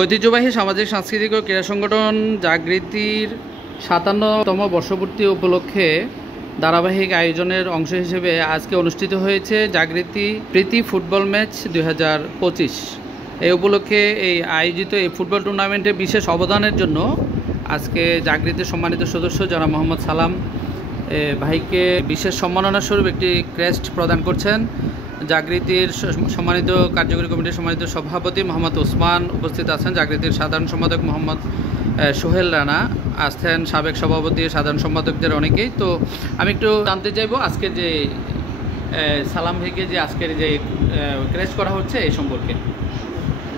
ঐতিহ্যবাহী সামাজিক সাংস্কৃতিক ও ক্রীড়া সংগঠন জাগৃতির ৫৭তম বর্ষপূর্তি উপলক্ষে ধারাবাহিক আয়োজনের অংশ হিসেবে আজকে অনুষ্ঠিত হয়েছে জাগৃতি প্রীতি ফুটবল ম্যাচ ২০২৫। এই উপলক্ষে এই আয়োজিত এই ফুটবল টুর্নামেন্টে বিশেষ অবদানের জন্য আজকে জাগৃতির সম্মানিত সদস্য জনাব মোহাম্মদ সালাম ভাইকে বিশেষ সম্মাননা স্বরূপ একটি ক্রেস্ট প্রদান করছেন। জাগৃতির সম্মানিত কার্যকরী কমিটির সম্মানিত সভাপতি মোহাম্মদ ওসমান উপস্থিত আছেন। জাগৃতির সাধারণ সম্পাদক মোহাম্মদ সোহেল রানা আছেন, সাবেক সভাপতি, সাধারণ সম্পাদকদের অনেকেই। তো আমি একটু জানতে চাইব আজকে যে সালাম ভাইকে যে আজকের যে ক্রেস্ট করা হচ্ছে এই সম্পর্কে।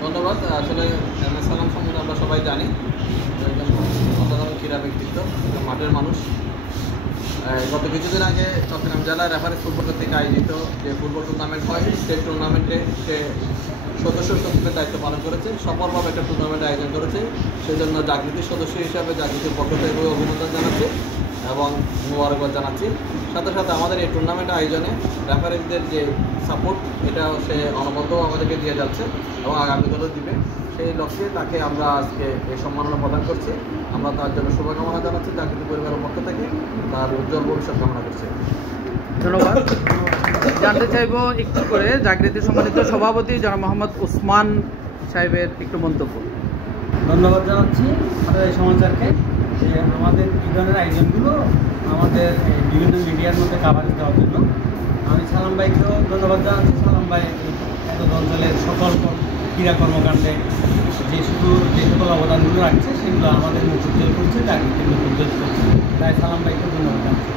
ধন্যবাদ। আসলে এম এস সালাম সম্বন্ধে আমরা সবাই জানি, অসাধারণ ক্রীড়া ব্যক্তিত্ব, মাঠের মানুষ। গত কিছুদিন আগে চট্টগ্রাম জেলা রেফারেন্স ফুটবল কর্তৃক আয়োজিত যে ফুটবল টুর্নামেন্ট হয়, সেই টুর্নামেন্টে সে সদস্য সচিবের দায়িত্ব পালন করেছে, সফলভাবে একটা টুর্নামেন্ট আয়োজন করেছে। সেই জন্য জাগৃতির সদস্য হিসাবে জাগৃতির পক্ষ থেকে অভিনন্দন জানাচ্ছি এবং মোবারকবাদ জানাচ্ছি। সাথে সাথে আমাদের এই টুর্নামেন্ট আয়োজনে রেফারেন্সদের যে সাপোর্ট, এটা সে অনবদ্য আমাদেরকে দিয়ে যাচ্ছে এবং আগামীকালও দিবে। সেই লক্ষ্যে তাকে আমরা আজকে এই সম্মাননা প্রদান করছি। আমরা তার জন্য শুভকামনা জানাচ্ছি জাগৃতি পরিবারের পক্ষ থেকে, তার উজ্জ্বল ভবিষ্যৎ কামনা করছি। ধন্যবাদ। জানতে চাইব একটু করে জাগৃতির সম্মানিত সভাপতি জনাব মোহাম্মদ ওসমান সাহেবের একটু মন্তব্য। ধন্যবাদ জানাচ্ছি আমাদের এই সমাচারকে যে আমাদের এই ধরনের আয়োজনগুলো আমাদের বিভিন্ন মিডিয়ার মধ্যে কাভারেজ দেওয়ার জন্য। আমি সালাম ভাইকেও ধন্যবাদ জানাচ্ছি। সালাম ভাই এত অঞ্চলের সকল ক্রীড়া কর্মকাণ্ডে যে সকল অবদানগুলো রাখছে সেগুলো আমাদের মুখ উজ্জ্বল করছে, জাগৃতির মুখ উজ্জ্বল করছে। তাই সালাম ভাইকে ধন্যবাদ জানাচ্ছি।